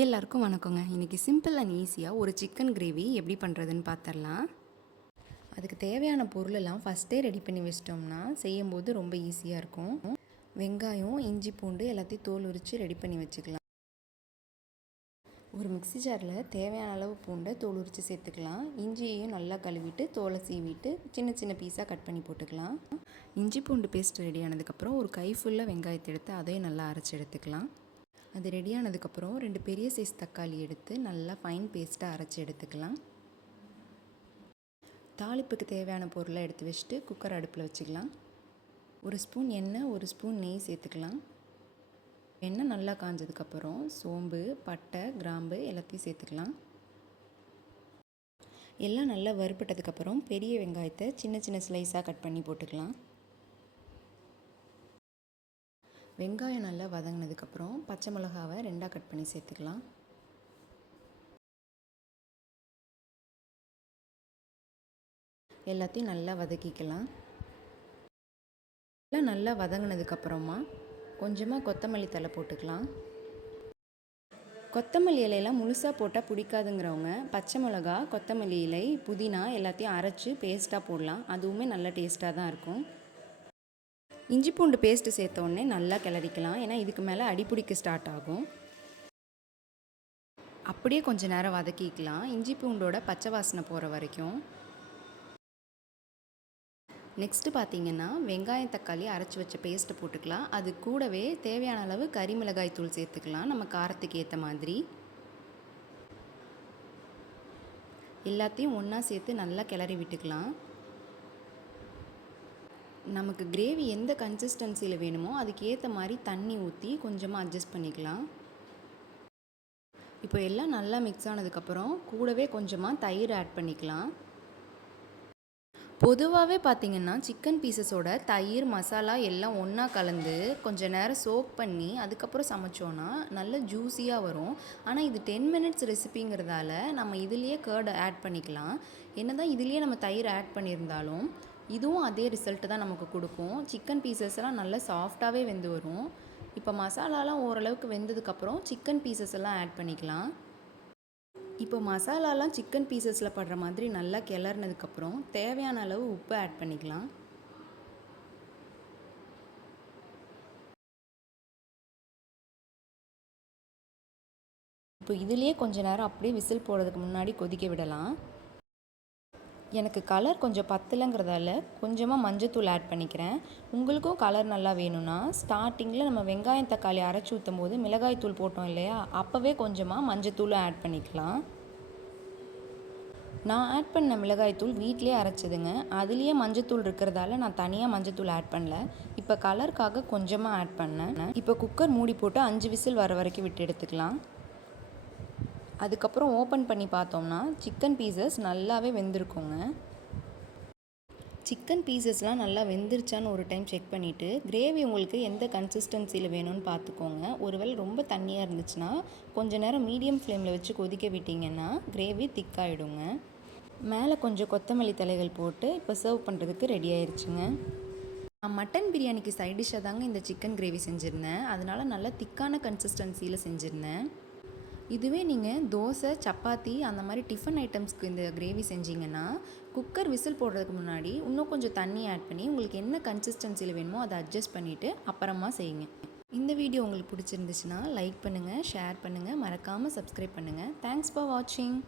எல்லாருக்கும் வணக்கங்க. இன்றைக்கி சிம்பிள் அண்ட் ஈஸியாக ஒரு சிக்கன் கிரேவி எப்படி பண்ணுறதுன்னு பார்த்துடலாம். அதுக்கு தேவையான பொருளெல்லாம் ஃபஸ்ட்டே ரெடி பண்ணி வச்சிட்டோம்னா செய்யும்போது ரொம்ப ஈஸியாக இருக்கும். வெங்காயம், இஞ்சி, பூண்டு எல்லாத்தையும் தோல் உரித்து ரெடி பண்ணி வச்சுக்கலாம். ஒரு மிக்ஸி ஜாரில் தேவையான அளவு பூண்டை தோல் உரித்து சேர்த்துக்கலாம். இஞ்சியையும் நல்லா கழுவிட்டு தோலை சீவிட்டு சின்ன சின்ன பீஸாக கட் பண்ணி போட்டுக்கலாம். இஞ்சி பூண்டு பேஸ்ட் ரெடி ஆனதுக்கப்புறம் ஒரு கை ஃபுல்லாக வெங்காயத்தை எடுத்து அதையும் நல்லா அரைச்சி எடுத்துக்கலாம். அது ரெடியானதுக்கப்புறம் 2 பெரிய சைஸ் தக்காளி எடுத்து நல்லா ஃபைன் பேஸ்ட்டாக அரைச்சி எடுத்துக்கலாம். தாளிப்புக்கு தேவையான பொருளை எடுத்து வச்சுட்டு குக்கர் அடுப்பில் வச்சுக்கலாம். 1 ஸ்பூன் எண்ணெய், 1 ஸ்பூன் நெய் சேர்த்துக்கலாம். எண்ணெய் நல்லா காஞ்சதுக்கப்புறம் சோம்பு, பட்டை, கிராம்பு எல்லாத்தையும் சேர்த்துக்கலாம். எல்லாம் நல்லா வறுபட்டதுக்கப்புறம் பெரிய வெங்காயத்தை சின்ன சின்ன ஸ்லைஸாக கட் பண்ணி போட்டுக்கலாம். வெங்காயம் நல்லா வதங்கினதுக்கப்புறம் பச்சை மிளகாவை 2ஆக கட் பண்ணி சேர்த்துக்கலாம். எல்லாத்தையும் நல்லா வதக்கிக்கலாம். எல்லாம் நல்லா வதங்கினதுக்கப்புறமா கொஞ்சமாக கொத்தமல்லி தழை போட்டுக்கலாம். கொத்தமல்லி இலையெல்லாம் முழுசாக போட்டால் பிடிக்காதுங்கிறவங்க பச்சை மிளகா, கொத்தமல்லி இலை, புதினா எல்லாத்தையும் அரைச்சி பேஸ்ட்டாக போடலாம். அதுவுமே நல்ல டேஸ்ட்டாக தான் இருக்கும். இஞ்சி பூண்டு பேஸ்ட்டு சேர்த்த உடனே நல்லா கிளறிக்கலாம். ஏன்னா இதுக்கு மேலே அடிப்பிடிக்க ஸ்டார்ட் ஆகும். அப்படியே கொஞ்சம் நேரம் வதக்கிக்கலாம், இஞ்சி பூண்டோட பச்சை வாசனை போகிற வரைக்கும். நெக்ஸ்ட்டு பார்த்திங்கன்னா வெங்காயம், தக்காளி அரைச்சி வச்ச பேஸ்ட்டு போட்டுக்கலாம். அது கூடவே தேவையான அளவு கறி மிளகாய் தூள் சேர்த்துக்கலாம், நம்ம காரத்துக்கு ஏற்ற மாதிரி. எல்லாத்தையும் ஒன்றா சேர்த்து நல்லா கிளறி விட்டுக்கலாம். நமக்கு கிரேவி எந்த கன்சிஸ்டன்சியில் வேணுமோ அதுக்கு ஏற்ற மாதிரி தண்ணி ஊற்றி கொஞ்சமாக அட்ஜஸ்ட் பண்ணிக்கலாம். இப்போ எல்லாம் நல்லா மிக்ஸ் ஆனதுக்கப்புறம் கூடவே கொஞ்சமாக தயிர் ஆட் பண்ணிக்கலாம். பொதுவாகவே பார்த்திங்கன்னா சிக்கன் பீசஸோட தயிர், மசாலா எல்லாம் ஒன்றா கலந்து கொஞ்சம் நேரம் சோக் பண்ணி அதுக்கப்புறம் சமைச்சோன்னா நல்ல ஜூஸியாக வரும். ஆனால் இது 10 மினிட்ஸ் ரெசிபிங்கிறதால நம்ம இதுலேயே கர்டு ஆட் பண்ணிக்கலாம். என்ன தான் இதுலேயே நம்ம தயிர் ஆட் பண்ணியிருந்தாலும் இதுவும் அதே ரிசல்ட்டு தான் நமக்கு கொடுக்கும். சிக்கன் பீசஸ்லாம் நல்லா சாஃப்டாகவே வெந்து வரும். இப்போ மசாலாலாம் ஓரளவுக்கு வெந்ததுக்கப்புறம் சிக்கன் பீசஸ் எல்லாம் ஆட் பண்ணிக்கலாம். இப்போ மசாலாலாம் சிக்கன் பீசஸில் படுற மாதிரி நல்லா கிளறினதுக்கப்புறம் தேவையான அளவு உப்பு ஆட் பண்ணிக்கலாம். இப்போ இதுலேயே கொஞ்சம் நேரம் அப்படியே விசில் போடுறதுக்கு முன்னாடி கொதிக்க விடலாம். எனக்கு கலர் கொஞ்சம் பத்தலைங்கிறதால கொஞ்சமாக மஞ்சத்தூள் ஆட் பண்ணிக்கிறேன். உங்களுக்கும் கலர் நல்லா வேணும்னா ஸ்டார்டிங்கில் நம்ம வெங்காயம், தக்காளி அரைச்சி ஊற்றும் போது மிளகாய் தூள் போட்டோம் இல்லையா, அப்போவே கொஞ்சமாக மஞ்சத்தூளும் ஆட் பண்ணிக்கலாம். நான் ஆட் பண்ண மிளகாய் தூள் வீட்டிலே அரைச்சதுங்க. அதுலேயே மஞ்சத்தூள் இருக்கிறதால நான் தனியாக மஞ்சத்தூள் ஆட் பண்ணல. இப்போ கலருக்காக கொஞ்சமாக ஆட் பண்ணேன். இப்போ குக்கர் மூடி போட்டு 5 விசில் வர வரைக்கும் விட்டு எடுத்துக்கலாம். அதுக்கப்புறம் ஓப்பன் பண்ணி பார்த்தோம்னா சிக்கன் பீசஸ் நல்லாவே வெந்திருக்குங்க. சிக்கன் பீசஸ்லாம் நல்லா வெந்துருச்சான்னு ஒரு டைம் செக் பண்ணிவிட்டு கிரேவி உங்களுக்கு எந்த கன்சிஸ்டன்சியில் வேணும்னு பார்த்துக்கோங்க. ஒருவேளை ரொம்ப தண்ணியாக இருந்துச்சுன்னா கொஞ்சம் நேரம் மீடியம் ஃப்ளேமில் வச்சு கொதிக்க விட்டிங்கன்னா கிரேவி திக்காகிடுங்க. மேலே கொஞ்சம் கொத்தமல்லி தலைகள் போட்டு இப்போ சர்வ் பண்ணுறதுக்கு ரெடி ஆயிடுச்சுங்க. நான் மட்டன் பிரியாணிக்கு சைட் டிஷ்ஷாக தாங்க இந்த சிக்கன் கிரேவி செஞ்சுருந்தேன். அதனால் நல்லா திக்கான கன்சிஸ்டன்சியில் செஞ்சுருந்தேன். இதுவே நீங்கள் தோசை, சப்பாத்தி அந்த மாதிரி டிஃபன் ஐட்டம்ஸ்க்கு இந்த கிரேவி செஞ்சிங்கன்னா குக்கர் விசில் போடுறதுக்கு முன்னாடி இன்னும் கொஞ்சம் தண்ணி ஆட் பண்ணி உங்களுக்கு என்ன கன்சிஸ்டன்சியில் வேணுமோ அதை அட்ஜஸ்ட் பண்ணிவிட்டு அப்புறமா செய்யுங்க. இந்த வீடியோ உங்களுக்கு பிடிச்சிருந்துச்சுன்னா லைக் பண்ணுங்கள், ஷேர் பண்ணுங்கள், மறக்காமல் சப்ஸ்கிரைப் பண்ணுங்கள். தேங்க்ஸ் ஃபார் வாட்சிங்.